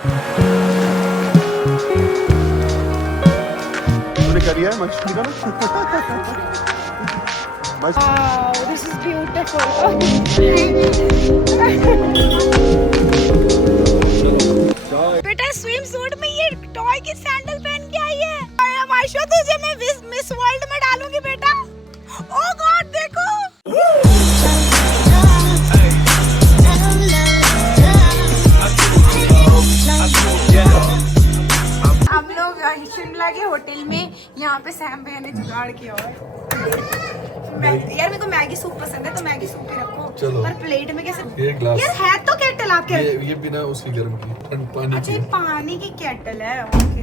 तूने कर लिया है मछली का ना? Wow, this is beautiful. बेटा स्विम सूट में ये टॉय की सैंडल पहन के आई है। अरे माशा तुझे मैं मिस वर्ल्ड में डालूंगी बेटा। ओह गॉड देखो। हम लोग शिमला के होटल में यहाँ पे सैम भैया ने जुगाड़ किया हुआ है। यार मेरे को मैगी सूप पसंद है तो मैगी सूप ही रखो। चलो। पर प्लेट में कैसे? ये ग्लास। यार है तो केटल आपके। ये बिना उसकी गर्म की पानी अच्छा की। ये पानी की केटल है। ओके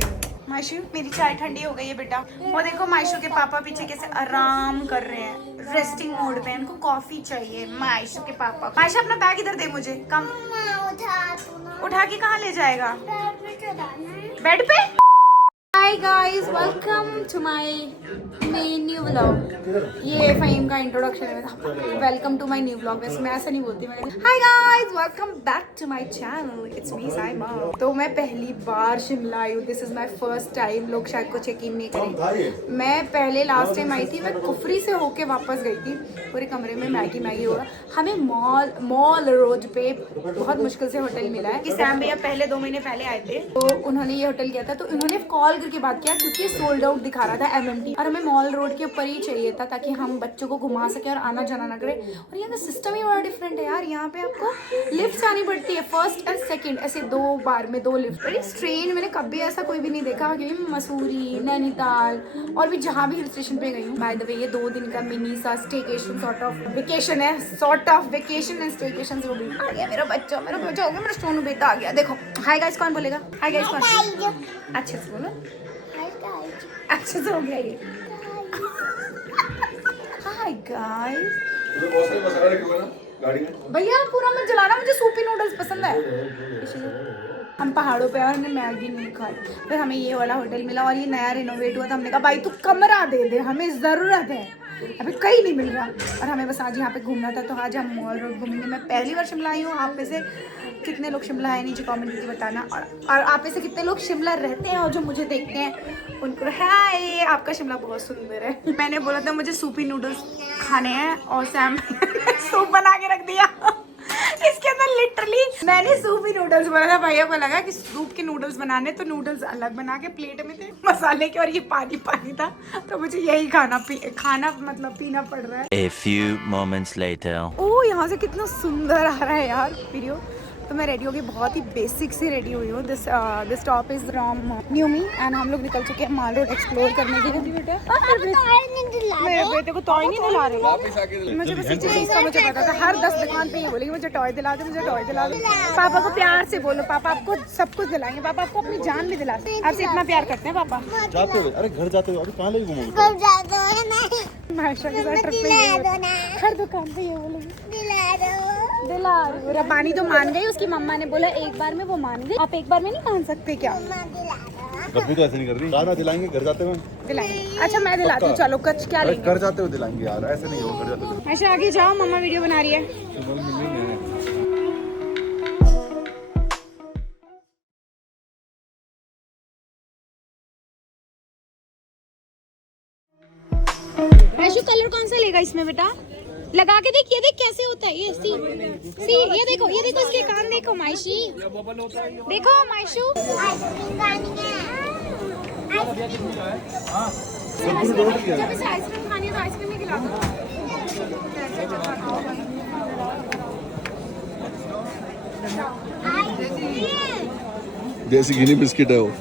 मायशू मेरी चाय ठंडी हो गई है बेटा। वो देखो मायशू के पापा पीछे कैसे आराम कर रहे हैं, रेस्टिंग मोड पे। इनको कॉफी चाहिए मायशू के पापा। मायशू अपना बैग इधर दे मुझे। कम उठा के कहाँ ले जाएगा? बेड पे। Hi guys, welcome to my new vlog. ये फहीम का इंट्रोडक्शन है। Welcome to my new vlog. वैसे मैं ऐसा नहीं बोलती, मैं hi guys welcome back to my channel, it's me Saima. तो मैं पहली बार शिमला आई हूँ। This is my first time. लोग शायद को चेक इन नहीं करें। मैं पहले लास्ट टाइम आई थी, मैं कुफरी से होके वापस गई थी। पूरे कमरे में मैगी होगा। हमें मॉल रोड पे बहुत मुश्किल से होटल मिला है। कि सैम भैया पहले 2 महीने पहले आए थे, तो उन्होंने ये होटल किया था। तो उन्होंने कॉल करके बात किया क्योंकि सोल्ड आउट दिखा रहा था MMT, और हमें मॉल रोड के ऊपर ही चाहिए था ताकि हम बच्चों को घुमा सके और आना जाना ना करे। और यहाँ का सिस्टम ही बड़ा डिफरेंट है यार। यहाँ पे आपको लिफ्ट आनी पड़ती है, फर्स्ट एंड सेकंड, ऐसे 2 बार में 2 लिफ्ट। बड़ी स्ट्रेन, मैंने कभी ऐसा कोई भी नहीं देखा। क्योंकि मसूरी, नैनीताल और भी जहाँ भी हिल स्टेशन पे गई हूँ। बाय द वे ये 2 दिन का मिनी सा स्टेकेशन सॉर्ट ऑफ वेकेशन है। Sort of vacation and staycation से हो गई। आ गया मेरा बच्चा हो गया। मेरा स्टोन बेटा आ गया। देखो हाय गाइस कौन बोलेगा? हाय गाइस कौन? अच्छे से बोलो। अच्छे से हो गया ये। Hi guys. भैया पूरा मत जलाना, मुझे सूपी नूडल्स पसंद है। हम पहाड़ों पे और हमने मैगी नहीं खाई। फिर हमें ये वाला होटल मिला और ये नया रिनोवेट हुआ था। हमने कहा भाई तू कमरा दे दे, हमें ज़रूरत है, अभी कहीं नहीं मिल रहा। और हमें बस आज यहाँ पे घूमना था, तो आज हम मॉल रोड घूमेंगे। मैं पहली बार शिमला आई हूँ। आप में से कितने लोग शिमला आए नीचे कमेंट करके बताना। और आप में से कितने लोग शिमला रहते हैं और जो मुझे देखते हैं उनको हाय। आपका शिमला बहुत सुंदर है। मैंने बोला था मुझे सूपी नूडल्स खाने हैं और सैम सूप बना के रख दिया। इसके अंदर लिटरली मैंने सूपी नूडल्स बोला था। भैया को लगा कि सूप के नूडल्स बनाने, तो नूडल्स अलग बना के प्लेट में थे मसाले के, और ये पानी था। तो मुझे यही खाना मतलब पीना पड़ रहा है। A few moments later. ओह यहाँ से कितना सुंदर आ रहा है यार वीडियो। तो मैं रेडी हो गई, बहुत ही बेसिक से रेडी हुई हूँ। This top is from new me and हम लोग निकल चुके हैं मॉल रोड एक्सप्लोर करने के लिए। बेटा मेरे बेटे को टॉय नहीं दिला रहे। मुझे बस इस चीज़ का मुझे पता था। हर 10 दुकान पे ये बोलेगी मुझे टॉय दिला दे, मुझे टॉय दिला दे। पापा को प्यार से बोलो, पापा आपको सब कुछ दिलाएंगे। पापा आपको अपनी जान भी दिला सकते। आपसे इतना प्यार करते हैं पापा। जाते हो? अरे घर जाते हो? अभी कहाँ ले घूमोगे? माशा के साथ ट्रिप पे हर दुकान पे ये बोलेगी दिला दो। रब्बानी तो मान गई, उसकी मम्मा ने बोला एक बार में वो मान गई। आप एक बार में नहीं मान सकते क्या? कभी तो ऐसे नहीं कर रही। खाना दिलाएंगे घर जाते हुए। दिलाएंगे। अच्छा मैं दिलाती हूँ। चलो कच क्या लेंगे? घर जाते हुए दिलाएंगे यार, ऐसे नहीं हो। घर जाते हुए ऐसे आगे जाओ, मम्मा वीडियो बना रही है। ऐशु कलर कौन सा लेगा इसमें बेटा? लगा के देख, ये देख कैसे होता है ये। सी ये देखो इसके कान देखो मायशी, देखो मायशू। जब इसे आइसक्रीम खानी है तो आइसक्रीम ही खिला दो। जैसे घी बिस्किट है वो।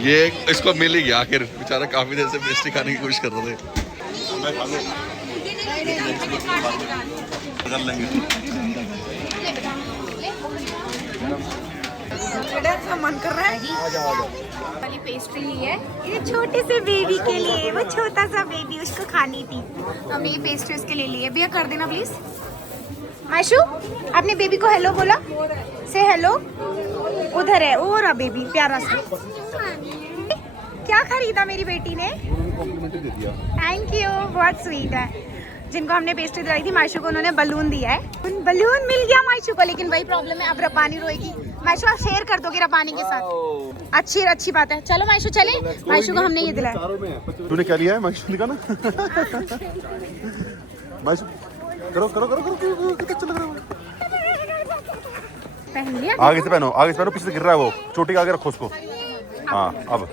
ये इसको मिल ही गया आखिर। बेचारा काफी देर से पेस्ट्री खाने की कोशिश कर रहे थे। कर लेंगे। मन कर रहा है। वाली पेस्ट्री ली है ये छोटे से बेबी के लिए। वो छोटा सा बेबी, उसको खानी थी। हमने ये पेस्ट्री उसके लिए ली है। भैया कर देना प्लीज। मायशू अपने बेबी को हेलो बोला, से हेलो। उधर है वो रहा बेबी प्यारा सा। क्या खरीदा मेरी बेटी ने? कॉम्प्लीमेंट दे दिया। थैंक यू, बहुत स्वीट है। जिनको हमने पेस्ट्री दिलाई थी मायशू को उन्होंने बलून दिया है। बलून मिल गया मायशू को, लेकिन वही प्रॉब्लम है अब रब्बानी रोएगी। मायशू आप शेयर कर दोगे रब्बानी के साथ, अच्छी बात है। चलो मायशू चले, मायशू को हमने ये दिलाया। तूने क्या लिया है मायशू ने कहा ना? मायशू करो कितना अच्छा लग रहा है। पहन लिया, आगे से पहनो, पीछे से गिर रहा है वो, चोटी के आगे रखो उसको। हाँ अब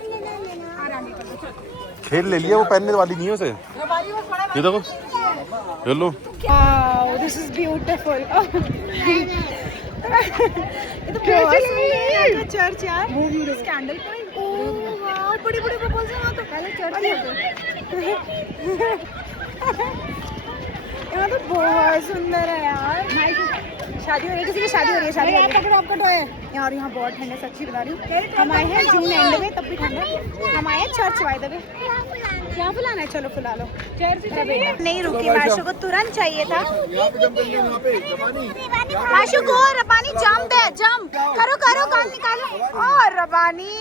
खेल ले लिया, वो पहनने वाली नहीं है उसे। ये देखो, ये लो। Wow this is beautiful. Church यार, स्कैंडल पॉइंट। ओह वाओ, बड़े बबल्स हैं वहां तो। पहले चर्च यहाँ तो बहुत सुंदर है यार। शादी हो रही है, किसी की शादी हो रही है, शादी हो रही है यार। यहाँ बहुत ठंड है, सच्ची बता रही हूँ। हम आए हैं जून एंड में, तब भी ठंड है। हम आए हैं चर्च वाई दबे। क्या फुलाना है? चलो फुला लो। नहीं रुकी, माशू को तुरंत चाहिए था। माशू को रब्बानी जंप दे, जंप करो काम निकालो। और रब्बानी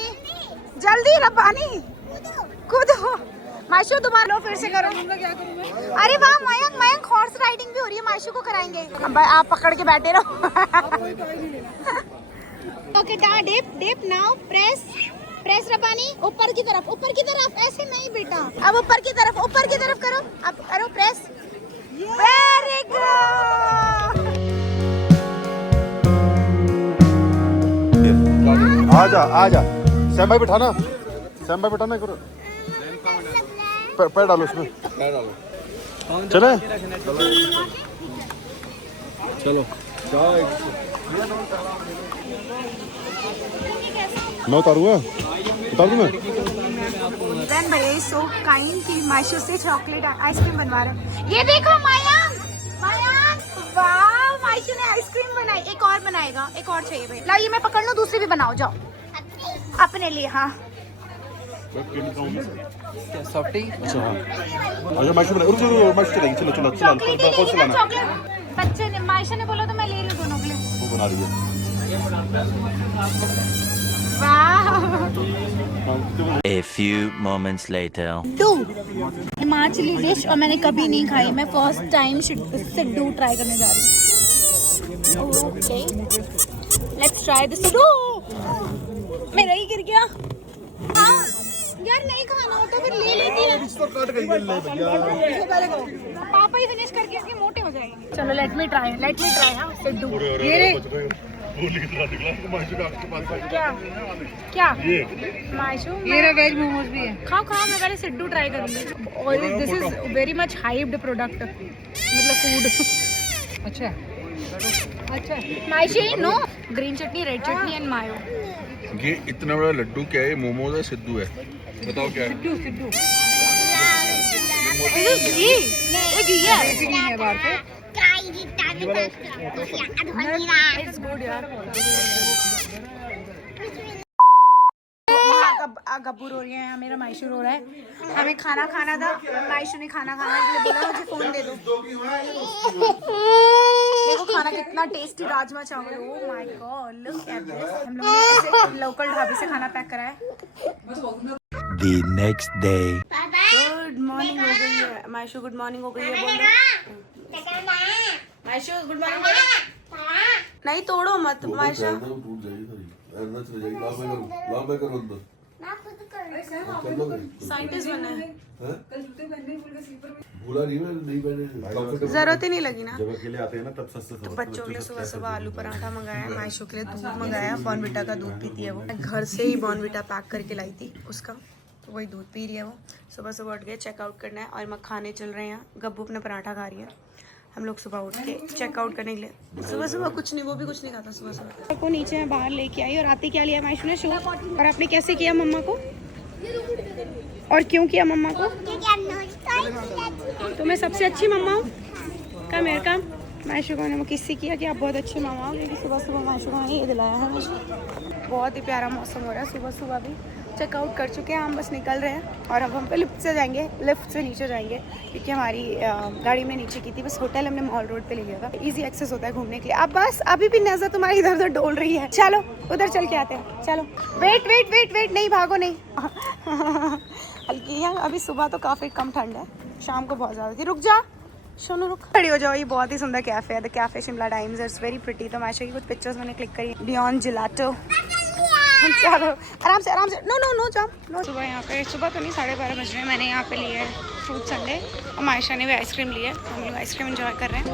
जल्दी, रब्बानी कूदो। माशू दोबारा लो, फिर से करो। अरे वाह मयंक हॉर्स राइडिंग भी हो रही है, माशू को कराएंगे। अब आप पकड़ के बैठे रहो। ओके डिप नाउ, प्रेस रब्बानी ऊपर की तरफ, ऐसे नहीं बेटा, अब ऊपर की तरफ करो, अब करो प्रेस। Very good. आजा सैम भाई बिठाना करो। पैर डालो उसमें, चले चलो। मैं उतार दूँ मैं। देन भैया सो काइंड कि मायशू से चॉकलेट आइसक्रीम बनवा रहे हैं। ये देखो मयंक, वाह मायशू ने आइसक्रीम बनाई। एक और बनाएगा, एक और चाहिए भैया। ला ये मैं पकड़ लूँ, दूसरी भी बनाओ, जाओ अपने लिए। हाँ सॉफ्टी। अच्छा हाँ, मायशू चलेगी। चलो कौन सा लाना? बच्चे ने, मायशा ने बोला तो मैं ले रही हूँ दोनों के लिए। वो बना रही है। A few moments later. Himachali dish और मैंने कभी नहीं खाई, मैं फर्स्ट टाइम सिड्डू ट्राई करने जा रही हूँ। Okay let's try this siddu. मेरा ही गिर गया। हाँ यार नहीं खाना हो तो फिर ले लेती है। पापा ही फिनिश करके इसके मोटे हो जाएंगे। चलो लेट मी ट्राई हाँ सिड्डू। क्या मायशू, ये वेज मोमोज भी है। खाओ मैं पहले सिड्डू ट्राई करूंगी। और this is very much hyped product, मतलब फूड। अच्छा Mayshu no, green chutney, red chutney and mayo. ये इतना बड़ा लड्डू क्या है? मोमोज है, सिद्धू है, बताओ क्या है? सिद्धू है बाहर पे। इट्स गुड यार। गब्बू रो रही है यहाँ, मेरा मायशू रो रहा है। हमें खाना खाना था, मायशू ने खाना खाना के लिए बोला मुझे फोन दे दो। देखो खाना कितना टेस्टी, राजमा चावल। Oh my God look at this. हम लोगों ने लोकल ढाबे से खाना पैक करा है। The next day. Good morning हो गई है मायशू, गुड मॉर्निंग हो गई है। बोल दो मायशू गुड मॉर्निंग। नहीं तोड़ो मत मायशू। साइंटिस्ट बना है, जरूरत ही नहीं लगी ना। जब अकेले आते हैं ना तब सस्ते तो बच्चों के लिए सुबह आलू पराठा मंगाया, मायशू के लिए दूध मंगाया। बॉर्नविटा का दूध पीती है वो, घर से ही बॉर्नविटा पैक करके लाई थी उसका, तो वही दूध पी रही है वो। सुबह उठ गए, चेकआउट करना है और मखाने चल रहे हैं यहाँ। गब्बू अपना पराठा खा रही है। हम लोग सुबह उठ के चेकआउट करने के लिए। सुबह कुछ नहीं, वो भी कुछ नहीं खाता सुबह। को नीचे मैं बाहर लेके आई और आते क्या लिया मायशू ने? शूज। और आपने कैसे किया मम्मा को? और क्यों किया मम्मा को? तो मैं सबसे अच्छी मम्मा हूँ। कम है कम। मायशू को ने किससे किया कि आप बहुत अच्छी मामा हो, क्योंकि सुबह मायशू को ये दिलाया है मुझे। बहुत ही प्यारा मौसम हो रहा है। सुबह भी चेकआउट कर चुके हैं हम, बस निकल रहे हैं। और अब हम पे लिफ्ट से जाएंगे, लिफ्ट से नीचे जाएंगे, क्योंकि हमारी गाड़ी में नीचे की थी। बस होटल हमने मॉल रोड पे ले लिया था, इजी एक्सेस होता है घूमने के लिए। अब बस अभी भी नजर तुम्हारी इधर उधर डोल रही है। चलो उधर चल के आते हैं। चलो वेट नहीं भागो नहीं। हल्की है अभी, सुबह तो काफ़ी कम ठंड है, शाम को बहुत ज़्यादा थी। रुक जा सोनू रुक खड़ी हो जाओ। ये बहुत ही सुंदर कैफे है, the cafe Shimla times, it's very pretty. तो माशा की कुछ पिक्चर्स मैंने क्लिक करी। बियॉन्ड जिलाटो। चलो आराम से नो नो नो जाम नो। सुबह यहाँ पे, सुबह तो नहीं 12:30 बज रहे हैं, मैंने यहाँ पे लिया है फ्रूट संडे और मायशा ने भी आइसक्रीम ली है। हम लोग आइसक्रीम एंजॉय कर रहे हैं।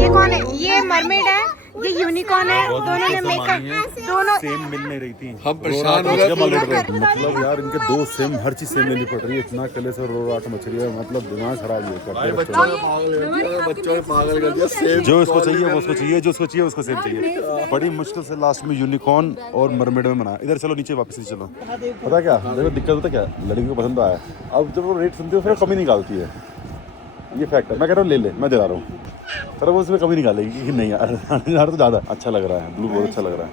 ये कौन है? ये मरमेड है, ये यूनिकॉर्न है। दोनों ने मेकअप, दोनों सेम मिल नहीं रही थी। हम परेशान हो गए। मतलब यार इनके दो सेम हर चीज सेम लेनी पड़ रही है। इतना कले से रोराट मछली है, मतलब दिमाग खराब ही है। बच्चों ने पागल कर दिया। सेम जो इसको चाहिए वो उसको चाहिए, जो उसको चाहिए उसको सेम चाहिए। बड़ी मुश्किल से लास्ट में यूनिकॉर्न और मरमेड में बना। इधर चलो नीचे वापस ही चलो। पता क्या देखो दिक्कत होता क्या, लड़की को पसंद आया, अब जब वो रेट सुनती है फिर कमी निकालती है। ये फैक्ट है। मैं कह रहा हूँ ले ले, मैं दिला रहा हूँ, पर वो उसमें कमी निकालेगी कि नहीं यार यार तो ज़्यादा अच्छा लग रहा है। ब्लू बहुत अच्छा लग रहा है।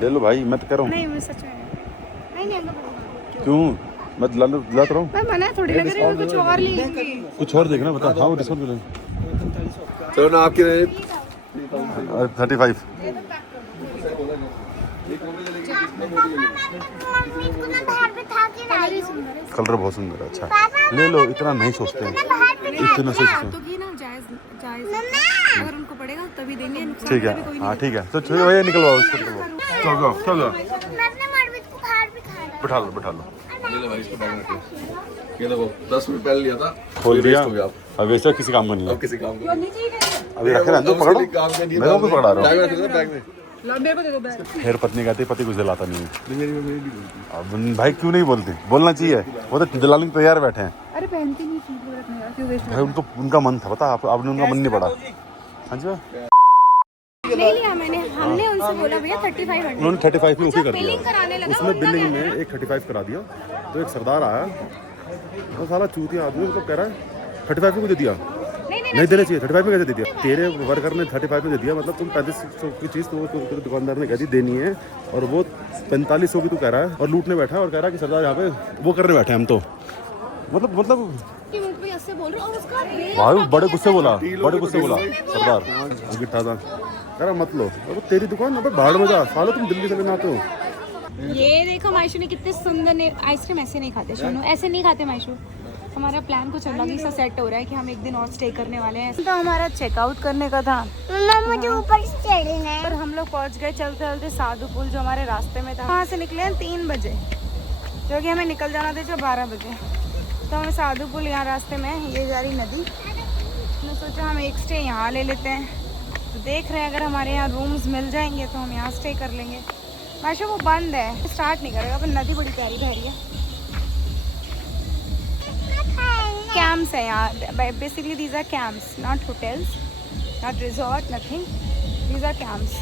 ले लो भाई, मैं तो कह रहा हूँ। नहीं मैं सच में नहीं। क्यों? मैं दिलाता रहा हूँ। मैं मना थोड़ी लग रही हूँ, कुछ और लेंगे। कुछ और देखना बता। हाँ वो डिस्काउंट मिलेगा। चलो ना आपकी रेट 35। कलर बहुत सुंदर है। अच्छा ले लो, इतना नहीं सोचते हैं, इतना सोचते हैं। अगर उनको पड़ेगा तभी देंगे। ठीक है हाँ ठीक है। तो चलो भैया निकलवाओ उसको, निकलवाओ। चलो बिठा लो बिठा लो। ले लो भाई, इसको बैग में रखो। ये देखो 10 मिनट पहले लिया था, खोल दिया। हो गया। अब वैसे किसी काम का नहीं है। अब किसी काम का अभी रखे रहने दो, पकड़ो। काम का नहीं है। मैं को पकड़ा रहा हूँ। बैग में बैग में फिर पत्नी कहती पति कुछ दिलाता नहीं है। अब भाई क्यों नहीं बोलती? बोलना चाहिए। वो तो दिलाने को तैयार बैठे हैं। अरे पहनती नहीं थी वो रखने का, क्यों वेस्ट भाई उनको उनका मन था, पता आपने उनका मन नहीं पड़ा। हाँ जी नहीं लिया मैंने। हमने उनसे बोला भैया 3500। उन्होंने 35 में ओके कर बिलिंग कराने दिया। लगा, उसमें उनका बिलिंग क्या में एक 35 करा दिया। तो एक सरदार आया, वो साला चूतिया आदमी, उसको कह रहा है 35 में मुझे दिया। नहीं देना चाहिए। 35 में कैसे दे दिया? तेरे वर्कर ने 35 में दे दिया, मतलब तुम 3500 की चीज़ तो दुकानदार ने कह दी देनी है, और वो 4500 की तू कह रहा है और लूटने बैठा है और कह रहा है कि सरदार यहाँ पे वो करने बैठे हैं हम। तो मतलब भाई बड़े गुस्से बोला सरदार गिट्टा था। कह रहा मत लो। अब तेरी दुकान अब भाड़ में जा सालो, तुम दिल्ली से लेना आते हो। ये देखो मायशू ने कितने सुंदर ने आइसक्रीम ऐसे नहीं खाते। सुनो ऐसे नहीं खाते मायशू। हमारा प्लान कुछ अलग ही सा सेट हो रहा है कि हम एक दिन और स्टे करने वाले हैं। तो हमारा चेकआउट करने का था, मुझे ऊपर चढ़ना है। पर हम लोग पहुंच गए चलते चलते साधु पुल, जो हमारे रास्ते में था। वहाँ से निकले हैं 3 बजे, जो कि हमें निकल जाना था 12 बजे। तो हमें साधु पुल यहाँ रास्ते में ये जा रही नदी। हमने सोचा हम एक स्टे यहाँ ले लेते हैं। तो देख रहे हैं अगर हमारे यहाँ रूम्स मिल जाएंगे तो हम यहाँ स्टे कर लेंगे। माशा वो बंद है, स्टार्ट नहीं करेगा, पर नदी बड़ी प्यारी बह रही है। कैंप्स है यहाँ, basically these are camps, not hotels, not resort, nothing, these are camps.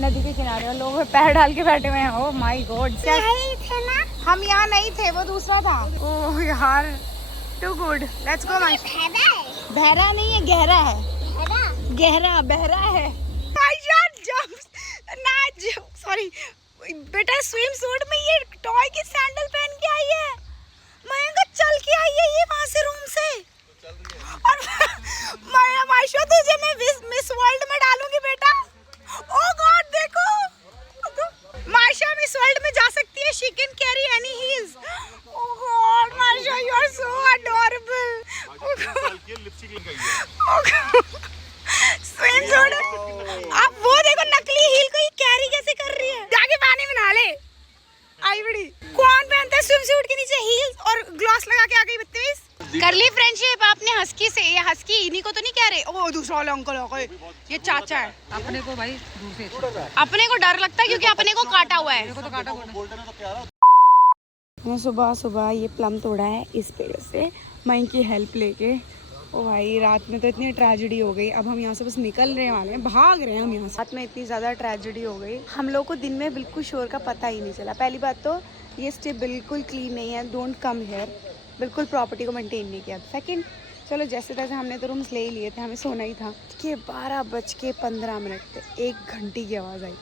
नदी के किनारे और लोग पैर डाल के बैठे हुए हैं। ओह माय गॉड, हम यहाँ नहीं थे, वो दूसरा था। ओह यार टू गुड, लेट्स गो। बहरा नहीं है, गहरा है, गहरा बहरा है। सॉरी बेटा, स्विम सूट में ये टॉय की सैंडल पहन के आई है। मयंका चल के आई है ये वहां से रूम से। और मायशा तुझे मैं मिस वर्ल्ड में डालूंगी बेटा। ओह गॉड देखो, मायशा मिस वर्ल्ड में जा सकती है। She can carry any heels. Oh God Maysha, you are so adorable. Swimsuit, अब वो देखो नकली हील को ये कैरी कैसे कर रही है। जाके पानी में नहा ले। आई बड़ी कौन पहनता है स्विम सूट के नीचे हील्स और ग्लास लगा के आ गई बदतमीज। कर ली फ्रेंडशिप आपने हस्की से। ये हस्की इन्हीं को तो नहीं कह रहे। ओ दूसरा वाला अंकल हो गए, ये चाचा है। अपने को भाई दूसरे अपने को डर लगता है क्योंकि अपने को काटा हुआ है। तो काटा मैंने सुबह ये प्लम तोड़ा है इस पेड़ से, मैं की हेल्प लेके। ओ भाई रात में तो इतनी ट्रेजेडी हो गई। अब हम यहाँ से बस निकलने वाले हैं, भाग रहे हैं हम यहाँ से। रात में इतनी ज़्यादा ट्रेजेडी हो गई, हम लोग को दिन में बिल्कुल शोर का पता ही नहीं चला। पहली बात तो ये स्टे बिल्कुल क्लीन नहीं है, डोंट कम हेयर, बिल्कुल प्रॉपर्टी को मेंटेन नहीं किया। सेकंड, चलो जैसे तैसे हमने तो रूम्स ले ही लिए थे, हमें सोना ही था कि 12:15 थे, 1 घंटी की आवाज़ आई।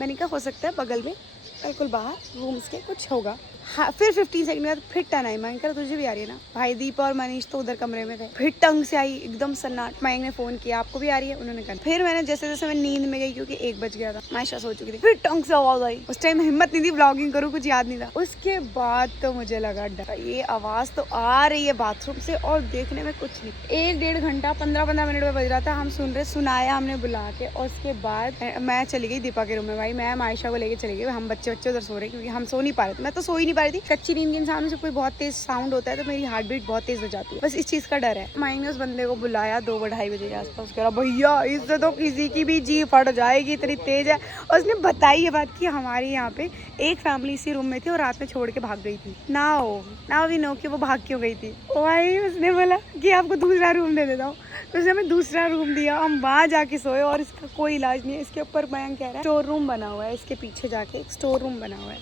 मैंने कहा हो सकता है बगल में बिल्कुल बाहर रूम्स के कुछ होगा। हाँ, फिर 15 सेकंड बाद फिर टन आई। मैं कहा तुझे भी आ रही है ना? भाई दीप और मनीष तो उधर कमरे में थे। फिर टंग से आई एकदम सन्नाट। मयंक ने फोन किया, आपको भी आ रही है? उन्होंने कहा। फिर मैंने जैसे जैसे मैं नींद में गई क्योंकि 1 बज गया था, मायशा सो चुकी थी, फिर टंग से आवाज आई। उस टाइम हिम्मत नहीं थी ब्लॉगिंग करूँ, कुछ याद नहीं था। उसके बाद तो मुझे लगा डर, ये आवाज तो आ रही है बाथरूम से और देखने में कुछ नहीं। 1-1.5 घंटा 15-15 मिनट में बज रहा था, हम सुन रहे, सुनाया हमने बुला के। और उसके बाद मैं चली गई दीपा के रूम में। भाई मैं मायशा को लेके चली गई, हम बच्चे उधर सो रहे क्योंकि हम सो नहीं पा रहे थे। मैं तो सो ही नहीं पा रही थी। कच्ची नींद के इंसान से कोई बहुत तेज साउंड होता है तो मेरी हार्ट बीट बहुत तेज हो जाती है, बस इस चीज का डर है। माइंड ने उस बंदे को बुलाया 2-2:30 बजे के आसपास। कह रहा भैया इससे तो किसी की भी जी फट जाएगी, इतनी तेज है। और उसने बताई ये बात कि हमारे यहाँ पे एक फैमिली इसी रूम में थी और रात में छोड़ के भाग गई थी। नाउ वी नो कि वो भाग क्यों गई थी। भाई उसने बोला कि आपको दूसरा रूम दे देता हूँ। उसने हमें दूसरा रूम दिया, हम वहाँ जाके सोए और इसका कोई इलाज नहीं है। इसके ऊपर मयंक कह रहा है स्टोर रूम बना हुआ है, इसके पीछे जाके एक स्टोर रूम बना हुआ है,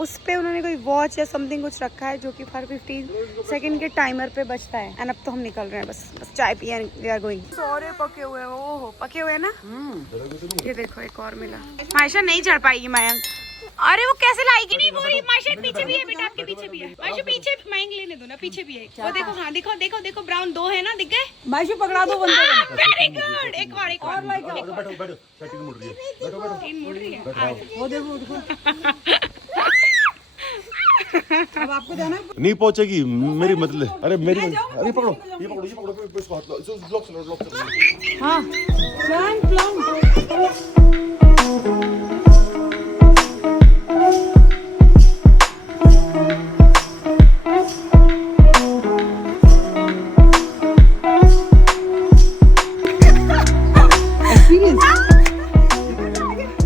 उस पे उन्होंने कोई वॉच या समथिंग कुछ रखा है जो कि हर 15 सेकंड के टाइमर पे बजता है। एंड अब तो हम निकल रहे हैं, बस चाय पिए वी आर गोइंग। सारे पके हुए, ओहो पके हुए ना। ये देखो एक और मिला। मायशा नहीं चढ़ पाएगी मयंक। अरे वो कैसे लाएगी? नहीं पूरी। मायशा पीछे भी है बेटा, आपके पीछे भी है। मायशा पीछे, मयंक लेने दो ना, पीछे भी है वो। देखो, हाँ देखो देखो देखो, ब्राउन 2 है ना, दिख गए? मायशू पकड़ा दो बंदे को। Very good. एक और बैठो बैठो, सेटिंग मुड़ रही है। बैठो बैठो, तीन मुड़ रही है। वो देखो अब आपको जाना है। नहीं पहुंचेगी मेरी मतलब। अरे मेरी, अरे पकड़ो ये पकड़ो ये पकड़ो, इसको हाथ लो, लॉक से लॉक से। हाँ प्लान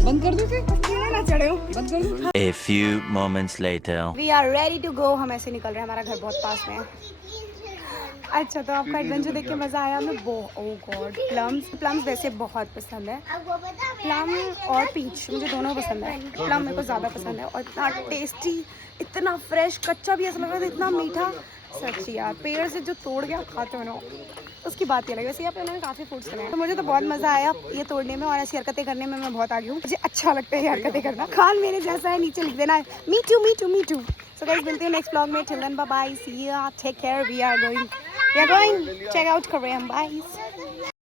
बंद कर दो इसे। ना चढ़े हो। बंद कर दो। A few moments later. We are ready to go. हम ऐसे निकल रहे हैं, हमारा घर बहुत पास में है। अच्छा, तो आपका एडवेंचर देख के मजा आया हमें। ओह गॉड, प्लम्स वैसे बहुत पसंद है। प्लम और पीच मुझे दोनों पसंद है। प्लम मेरे को ज़्यादा पसंद है और इतना टेस्टी, इतना फ्रेश, कच्चा भी ऐसा लग रहा था, इतना मीठा। सच्ची यार, पेड़ से जो तोड़ के आप खाते हो ना, उसकी बात ही अलग है। वैसे यहाँ पे उन्होंने काफ़ी फ्रूट्स बनाए, तो मुझे तो बहुत मज़ा आया ये तोड़ने में और ऐसी हरकतें करने में। मैं बहुत आगे हूँ, मुझे अच्छा लगता है ये हरकतें करना। खान मेरे जैसा है, नीचे लिख देना है me too me too me too. So guys, मिलते हैं नेक्स्ट व्लॉग में। Till then bye bye, see you, take care. We are going check out Korea. Bye.